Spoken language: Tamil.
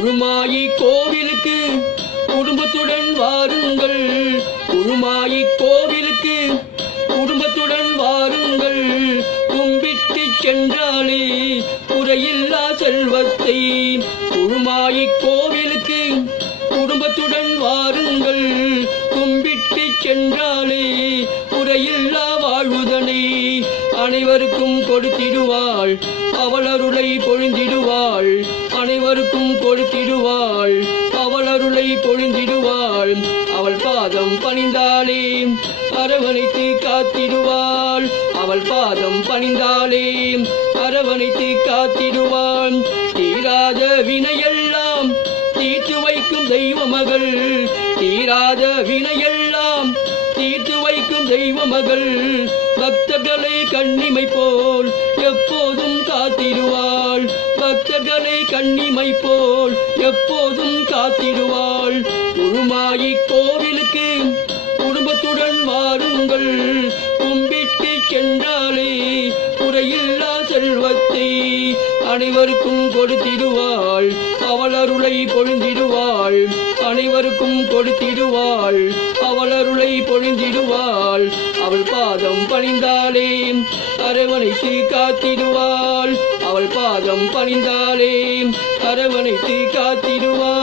உழுமாயி கோவிலுக்கு குடும்பத்துடன் வாருங்கள். உழுமாயி கோவிலுக்கு குடும்பத்துடன் வாருங்கள். கும்பிட்டு சென்றாலே குறையில்லா செல்வத்தை. உழுமாயி கோவிலுக்கு குடும்பத்துடன் வாருங்கள். கும்பிட்டு சென்றாலே குறையில்லா வாழ்வுதனை அனைவருக்கும் கொடுத்திடுவாள். அவளருளை பொழிந்திடுவாள் அனைவருக்கும் கொடுத்திடுவாள். அவள் அருளை பொழிந்திடுவாள். அவள் பாதம் பணிந்தாளே அரவணைத்து காத்திடுவாள். அவள் பாதம் பணிந்தாளே அரவணைத்து காத்திடுவாள். தீராத வினையெல்லாம் தீர்த்து வைக்கும் தெய்வ மகள் தீராத வினையெல்லாம் தீர்த்து வைக்கும் தெய்வ மகள் பக்தர்களை கண்ணிமை போல் எப்போதும் காத்திடுவாள். பக்தர்களை கண்ணிமை போல் எப்போதும் காத்திடுவாள். குருமாயி கோவிலுக்கு வாருங்கள். கும்பிட்டு சென்றாலே குறையில்லா செல்வத்தை அனைவருக்கும் கொடுத்திடுவாள். அவள் அருளை பொழிந்திடுவாள். அனைவருக்கும் கொடுத்திடுவாள். அவள் அருளை பொழிந்திடுவாள். அவள் பாதம் பணிந்தாலே அரவணைத்து காத்திடுவாள். அவள் பாதம் பணிந்தாலே அரவணைத்து காத்திடுவாள்.